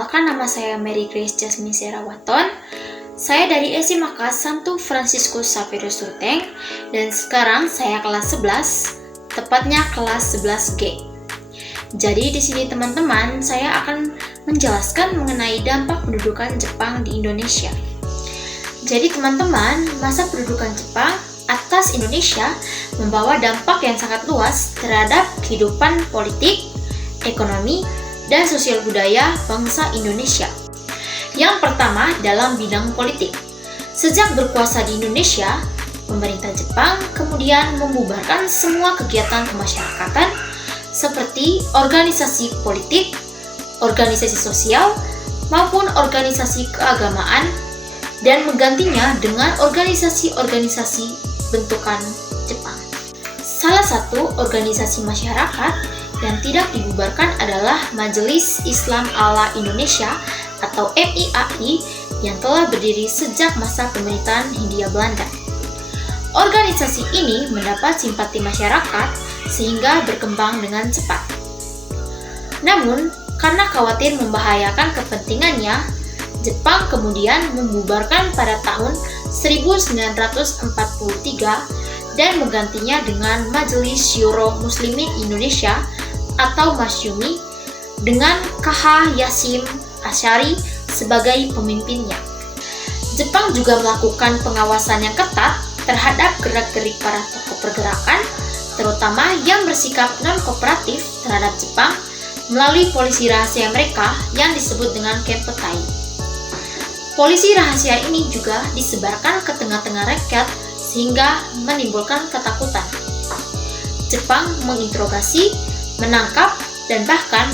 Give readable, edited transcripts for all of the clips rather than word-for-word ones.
Perkenalkan, nama saya Mary Grace Jasmine Serawaton. Saya dari SMA Santo Franciscus Xavierus Ruteng dan sekarang saya kelas 11, tepatnya kelas 11G. Jadi di sini teman-teman, saya akan menjelaskan mengenai dampak pendudukan Jepang di Indonesia. Jadi teman-teman, masa pendudukan Jepang atas Indonesia membawa dampak yang sangat luas terhadap kehidupan politik, ekonomi, dan sosial budaya bangsa Indonesia. Yang pertama dalam bidang politik. Sejak berkuasa di Indonesia, pemerintah Jepang kemudian membubarkan semua kegiatan kemasyarakatan seperti organisasi politik, organisasi sosial, maupun organisasi keagamaan dan menggantinya dengan organisasi-organisasi bentukan Jepang. Salah satu organisasi masyarakat yang tidak dibubarkan adalah Majelis Islam Ala Indonesia atau MIAI yang telah berdiri sejak masa pemerintahan Hindia Belanda. Organisasi ini mendapat simpati masyarakat sehingga berkembang dengan cepat. Namun, karena khawatir membahayakan kepentingannya, Jepang kemudian membubarkan pada tahun 1943 dan menggantinya dengan Majelis Syuro Muslimin Indonesia atau Masyumi dengan K.H. Hashim Asyari sebagai pemimpinnya. Jepang juga melakukan pengawasan yang ketat terhadap gerak-gerik para tokoh pergerakan, terutama yang bersikap non-kooperatif terhadap Jepang melalui polisi rahasia mereka yang disebut dengan Kempeitai. Polisi rahasia ini juga disebarkan ke tengah-tengah rakyat sehingga menimbulkan ketakutan. Jepang menginterogasi, menangkap, dan bahkan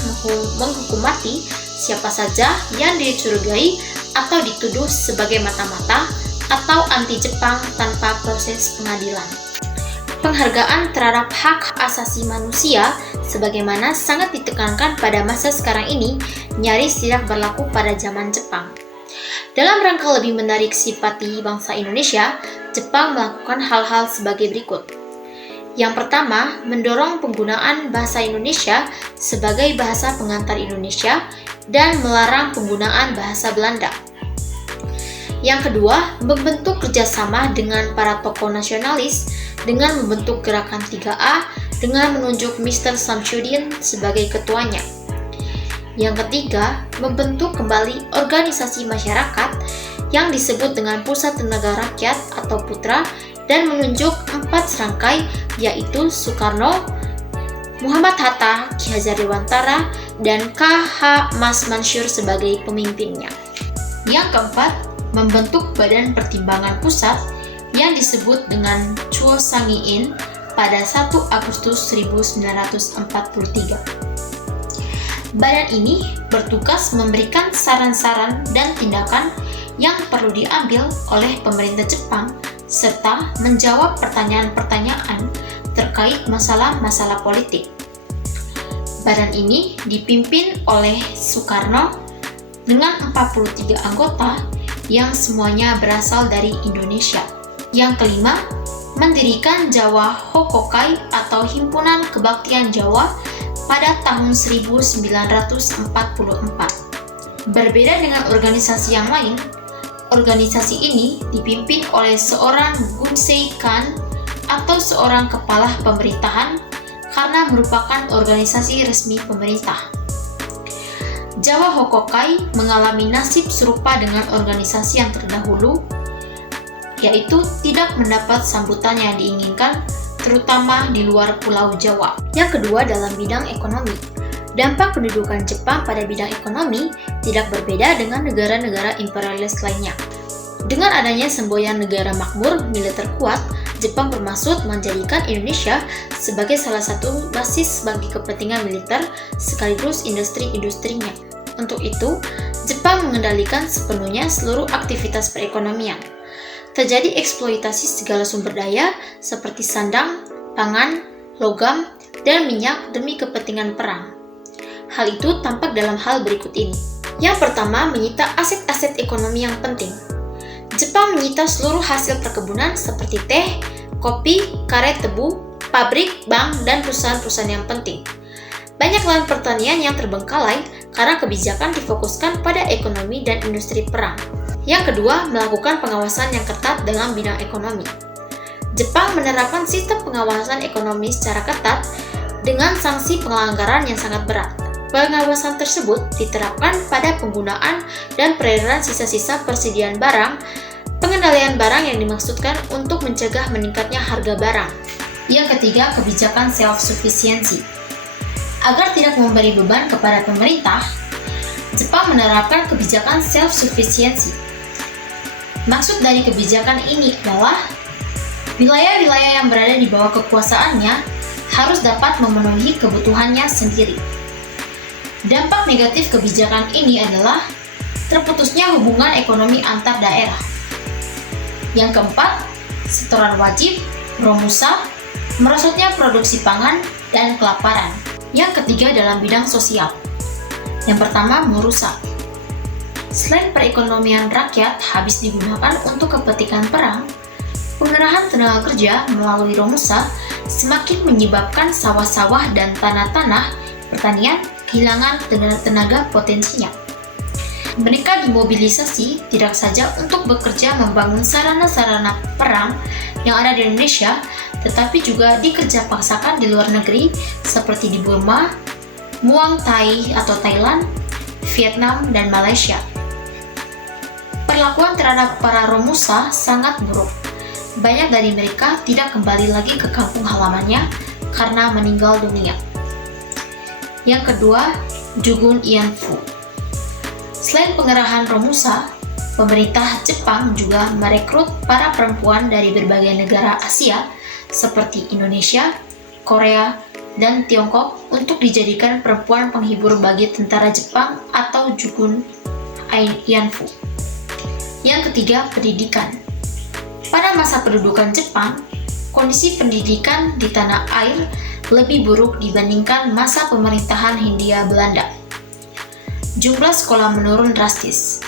menghukum mati siapa saja yang dicurigai atau dituduh sebagai mata-mata atau anti-Jepang tanpa proses pengadilan. Penghargaan terhadap hak asasi manusia sebagaimana sangat ditekankan pada masa sekarang ini nyaris tidak berlaku pada zaman Jepang. Dalam rangka lebih menarik simpati bangsa Indonesia, Jepang melakukan hal-hal sebagai berikut. Yang pertama, mendorong penggunaan bahasa Indonesia sebagai bahasa pengantar Indonesia dan melarang penggunaan bahasa Belanda. Yang kedua, membentuk kerjasama dengan para tokoh nasionalis dengan membentuk gerakan 3A dengan menunjuk Mr. Samsudin sebagai ketuanya. Yang ketiga, membentuk kembali organisasi masyarakat yang disebut dengan Pusat Tenaga Rakyat atau Putra dan menunjuk 4 serangkai yaitu Soekarno, Muhammad Hatta, Ki Hajar Dewantara, dan K.H. Mas Mansur sebagai pemimpinnya. Yang keempat, membentuk Badan Pertimbangan Pusat yang disebut dengan Chuo Sangiin pada 1 Agustus 1943. Badan ini bertugas memberikan saran-saran dan tindakan yang perlu diambil oleh pemerintah Jepang serta menjawab pertanyaan-pertanyaan terkait masalah-masalah politik. Badan ini dipimpin oleh Soekarno dengan 43 anggota yang semuanya berasal dari Indonesia. Yang kelima, mendirikan Jawa Hokokai atau Himpunan Kebaktian Jawa pada tahun 1944. Berbeda dengan organisasi yang lain, organisasi ini dipimpin oleh seorang Gunsei Kan atau seorang kepala pemerintahan karena merupakan organisasi resmi pemerintah. Jawa Hokokai mengalami nasib serupa dengan organisasi yang terdahulu, yaitu tidak mendapat sambutan yang diinginkan, terutama di luar Pulau Jawa. Yang kedua dalam bidang ekonomi. Dampak pendudukan Jepang pada bidang ekonomi tidak berbeda dengan negara-negara imperialis lainnya. Dengan adanya semboyan negara makmur, militer kuat, Jepang bermaksud menjadikan Indonesia sebagai salah satu basis bagi kepentingan militer sekaligus industri-industrinya. Untuk itu, Jepang mengendalikan sepenuhnya seluruh aktivitas perekonomian. Terjadi eksploitasi segala sumber daya seperti sandang, pangan, logam, dan minyak demi kepentingan perang. Hal itu tampak dalam hal berikut ini. Yang pertama, menyita aset-aset ekonomi yang penting. Jepang menyita seluruh hasil perkebunan seperti teh, kopi, karet tebu, pabrik, bank, dan perusahaan-perusahaan yang penting. Banyak lahan pertanian yang terbengkalai karena kebijakan difokuskan pada ekonomi dan industri perang. Yang kedua, melakukan pengawasan yang ketat dalam bidang ekonomi. Jepang menerapkan sistem pengawasan ekonomi secara ketat dengan sanksi pelanggaran yang sangat berat. Pengawasan tersebut diterapkan pada penggunaan dan peredaran sisa-sisa persediaan barang, pengendalian barang yang dimaksudkan untuk mencegah meningkatnya harga barang. Yang ketiga, kebijakan self-sufficiency. Agar tidak memberi beban kepada pemerintah, Jepang menerapkan kebijakan self-sufficiency. Maksud dari kebijakan ini adalah wilayah-wilayah yang berada di bawah kekuasaannya harus dapat memenuhi kebutuhannya sendiri. Dampak negatif kebijakan ini adalah terputusnya hubungan ekonomi antar daerah. Yang keempat, setoran wajib, Romusa, merosotnya produksi pangan, dan kelaparan. Yang ketiga dalam bidang sosial. Yang pertama, merusak. Selain perekonomian rakyat habis digunakan untuk kepentingan perang, pengerahan tenaga kerja melalui Romusa semakin menyebabkan sawah-sawah dan tanah-tanah pertanian kehilangan tenaga potensinya. Mereka dimobilisasi tidak saja untuk bekerja membangun sarana-sarana perang yang ada di Indonesia, tetapi juga dikerja paksakan di luar negeri seperti di Burma, Muang Thai atau Thailand, Vietnam, dan Malaysia. Perlakuan terhadap para Romusa sangat buruk. Banyak dari mereka tidak kembali lagi ke kampung halamannya karena meninggal dunia. Yang kedua, Jugun Ianfu. Selain pengerahan Romusa, pemerintah Jepang juga merekrut para perempuan dari berbagai negara Asia seperti Indonesia, Korea, dan Tiongkok untuk dijadikan perempuan penghibur bagi tentara Jepang atau Jugun Ianfu. Yang ketiga, pendidikan. Pada masa pendudukan Jepang, kondisi pendidikan di tanah air lebih buruk dibandingkan masa pemerintahan Hindia Belanda. Jumlah sekolah menurun drastis.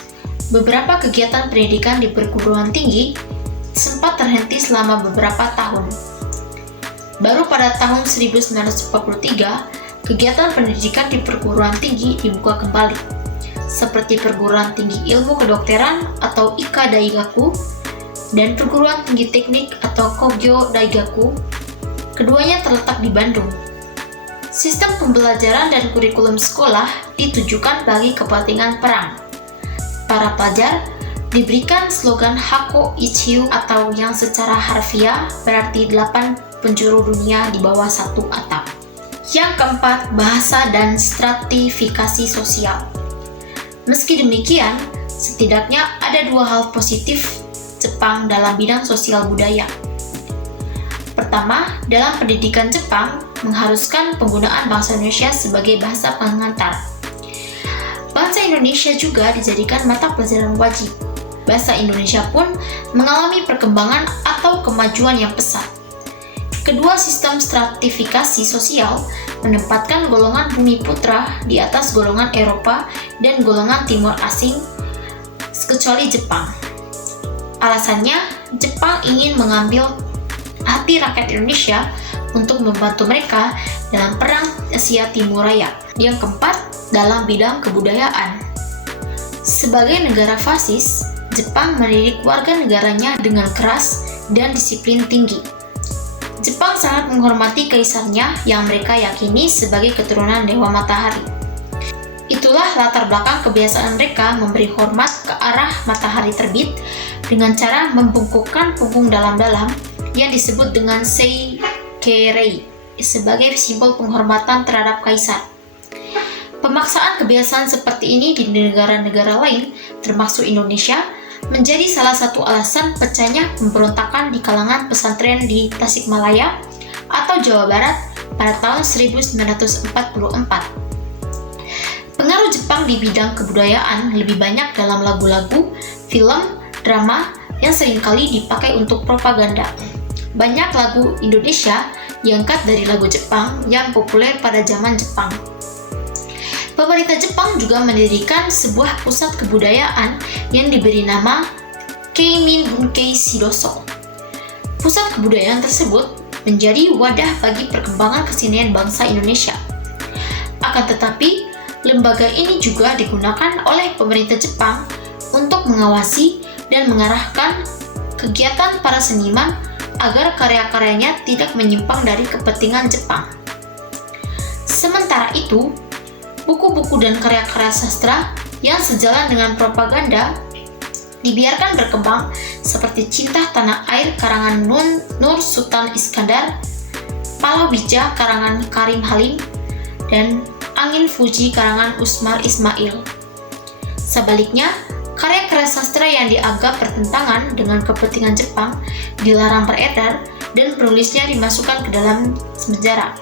Beberapa kegiatan pendidikan di perguruan tinggi sempat terhenti selama beberapa tahun. Baru pada tahun 1943, kegiatan pendidikan di perguruan tinggi dibuka kembali, seperti perguruan tinggi ilmu kedokteran atau Ika Daigaku dan perguruan tinggi teknik atau Kogyo Daigaku. Keduanya terletak di Bandung. Sistem pembelajaran dan kurikulum sekolah ditujukan bagi kepentingan perang. Para pelajar diberikan slogan Hako Ichiu atau yang secara harfiah berarti 8 penjuru dunia di bawah satu atap. Yang keempat, bahasa dan stratifikasi sosial. Meski demikian, setidaknya ada dua hal positif Jepang dalam bidang sosial budaya. Pertama, dalam pendidikan Jepang mengharuskan penggunaan bahasa Indonesia sebagai bahasa pengantar. Bahasa Indonesia juga dijadikan mata pelajaran wajib. Bahasa Indonesia pun mengalami perkembangan atau kemajuan yang pesat. Kedua sistem stratifikasi sosial menempatkan golongan bumi putra di atas golongan Eropa dan golongan timur asing, kecuali Jepang. Alasannya, Jepang ingin mengambil hati rakyat Indonesia untuk membantu mereka dalam perang Asia Timur Raya. Yang keempat, dalam bidang kebudayaan. Sebagai negara fasis, Jepang mendidik warga negaranya dengan keras dan disiplin tinggi. Jepang sangat menghormati kaisarnya yang mereka yakini sebagai keturunan Dewa Matahari. Itulah latar belakang kebiasaan mereka memberi hormat ke arah matahari terbit dengan cara membungkukkan punggung dalam-dalam yang disebut dengan Seikerei sebagai simbol penghormatan terhadap kaisar. Pemaksaan kebiasaan seperti ini di negara-negara lain, termasuk Indonesia, menjadi salah satu alasan pecahnya pemberontakan di kalangan pesantren di Tasikmalaya atau Jawa Barat pada tahun 1944. Pengaruh Jepang di bidang kebudayaan lebih banyak dalam lagu-lagu, film, drama yang seringkali dipakai untuk propaganda. Banyak lagu Indonesia diangkat dari lagu Jepang yang populer pada zaman Jepang. Pemerintah Jepang juga mendirikan sebuah pusat kebudayaan yang diberi nama Keimin Bunkei Shidoso. Pusat kebudayaan tersebut menjadi wadah bagi perkembangan kesenian bangsa Indonesia. Akan tetapi, Lembaga ini juga digunakan oleh pemerintah Jepang untuk mengawasi dan mengarahkan kegiatan para seniman agar karya-karyanya tidak menyimpang dari kepentingan Jepang. Sementara itu, buku-buku dan karya-karya sastra yang sejalan dengan propaganda dibiarkan berkembang seperti Cinta Tanah Air karangan Nur Sultan Iskandar, Palawija karangan Karim Halim, dan Angin Fuji karangan Usmar Ismail. Sebaliknya, karya-karya sastra yang dianggap bertentangan dengan kepentingan Jepang dilarang beredar dan penulisnya dimasukkan ke dalam sejarah.